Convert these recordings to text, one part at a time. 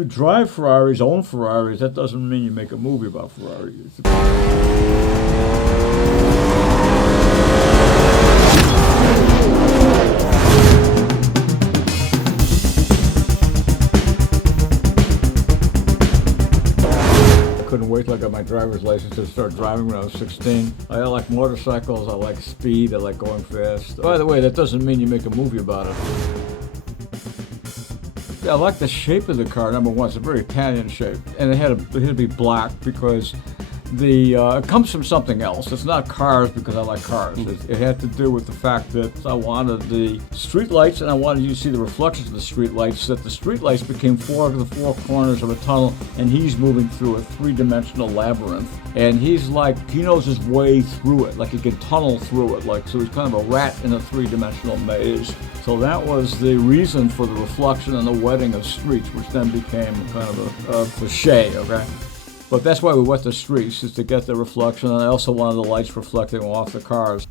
you drive Ferraris, own Ferraris, that doesn't mean you make a movie about Ferraris. Couldn't wait till I got my driver's license to start driving when I was 16. I like motorcycles, I like speed, I like going fast. By the way, that doesn't mean you make a movie about it. Yeah, I like the shape of the car, number one. It's a very Italian shape. And it had to be black because it comes from something else. It's not cars because I like cars. It had to do with the fact that I wanted the street lights and I wanted you to see the reflections of the street lights, that the street lights became four of the four corners of a tunnel and he's moving through a three-dimensional labyrinth. And he knows his way through it, like he can tunnel through it, so he's kind of a rat in a three-dimensional maze. So that was the reason for the reflection and the wetting of streets, which then became kind of a cliche, okay? But that's why we wet the streets, is to get the reflection, and I also wanted the lights reflecting off the cars.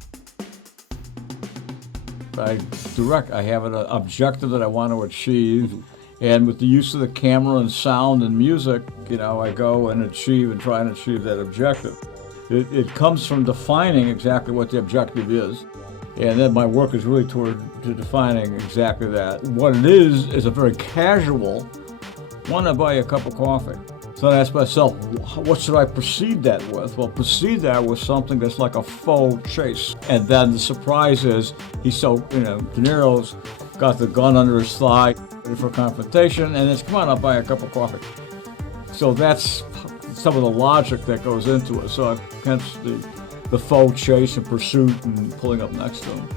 I have an objective that I want to achieve, and with the use of the camera and sound and music, I go and try and achieve that objective. It comes from defining exactly what the objective is, and then my work is really toward defining exactly that. What it is a very casual, want to buy a cup of coffee. So I asked myself, what should I precede that with? Well, precede that with something that's like a faux chase. And then the surprise is, De Niro's got the gun under his thigh, ready for confrontation, and it's, come on, I'll buy a cup of coffee. So that's some of the logic that goes into it. So hence the faux chase and pursuit and pulling up next to him.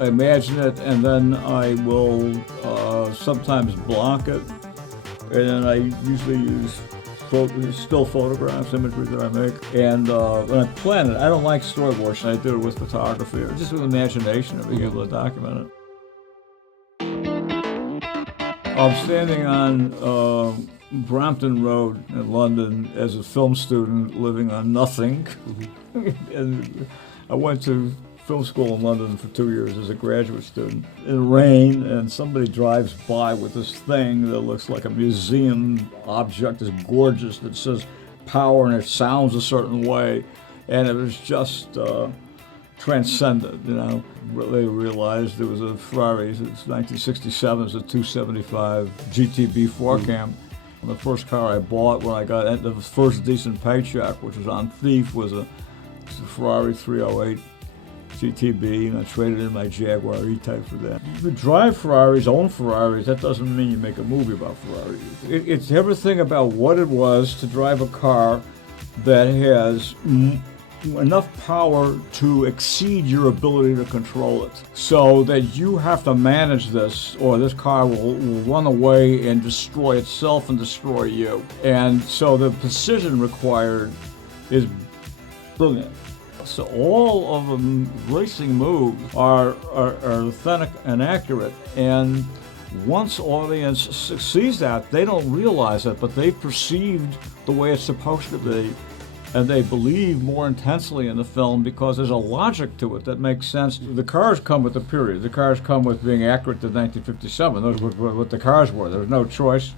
I imagine it, and then I will sometimes block it. And then I usually use still photographs, imagery that I make. And when I plan it, I don't like storyboards. I do it with photography or just with imagination of being able to document it. I'm standing on Brompton Road in London as a film student living on nothing. And I went to film school in London for 2 years as a graduate student. It rained, and somebody drives by with this thing that looks like a museum object. It's gorgeous. That says power, and it sounds a certain way. And it was just transcendent, Really realized it was a Ferrari. It's 1967. It's a 275 GTB 4-cam. The first car I bought when I got the first decent paycheck, which was on Thief, was a Ferrari 308. GTB, and I traded in my Jaguar E-Type for that. If you drive Ferraris, own Ferraris, that doesn't mean you make a movie about Ferraris. It's everything about what it was to drive a car that has enough power to exceed your ability to control it, so that you have to manage this, or this car will run away and destroy itself and destroy you. And so the precision required is brilliant. So all of the racing moves are authentic and accurate, and once audience sees that, they don't realize it, but they've perceived the way it's supposed to be, and they believe more intensely in the film because there's a logic to it that makes sense. The cars come with the period. The cars come with being accurate to 1957. Those were what the cars were. There was no choice.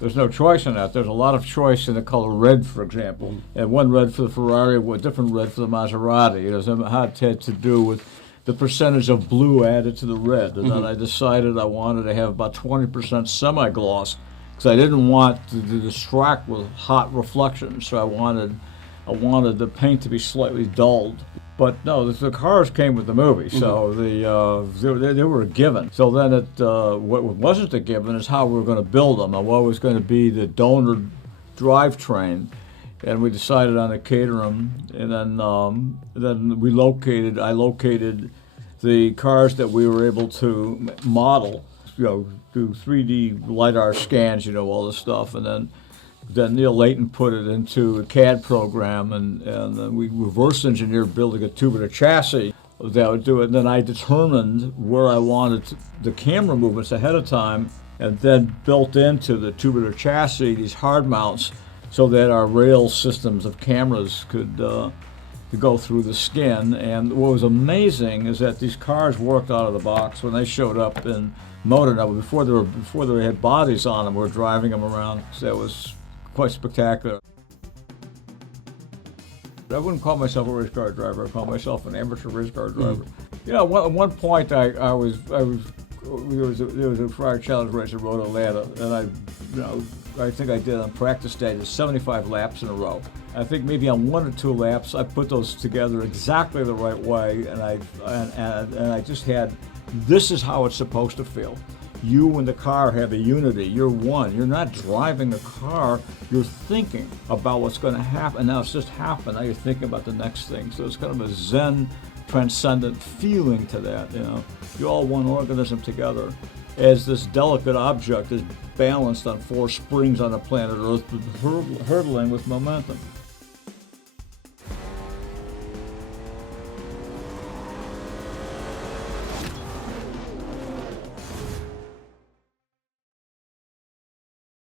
There's no choice in that. There's a lot of choice in the color red, for example. And one red for the Ferrari, a different red for the Maserati. It had to do with the percentage of blue added to the red. And then I decided I wanted to have about 20% semi-gloss because I didn't want to distract with hot reflections. So I wanted the paint to be slightly dulled. But no, the cars came with the movie, so they were a given. So then what wasn't a given is how we were going to build them, and what was going to be the donor drivetrain. And we decided on a Caterham, and then I located the cars that we were able to model, do 3D LiDAR scans, all this stuff, and then Neil Layton put it into a CAD program, and we reverse engineered building a tubular chassis that would do it. And then I determined where I wanted the camera movements ahead of time, and then built into the tubular chassis these hard mounts so that our rail systems of cameras could to go through the skin. And what was amazing is that these cars worked out of the box when they showed up in Motorno before they had bodies on them. We were driving them around. So it was quite spectacular. I wouldn't call myself a race car driver. I call myself an amateur race car driver. You know, at one point there was a Ferrari Challenge race in Road Atlanta, and I think I did on practice day 75 laps in a row. I think maybe on 1 or 2 laps I put those together exactly the right way, and I just had, this is how it's supposed to feel. You and the car have a unity. You're one. You're not driving the car. You're thinking about what's going to happen. Now it's just happened. Now you're thinking about the next thing. So it's kind of a Zen, transcendent feeling to that. You know, you're all one organism together, as this delicate object is balanced on 4 springs on the planet Earth, hurtling with momentum.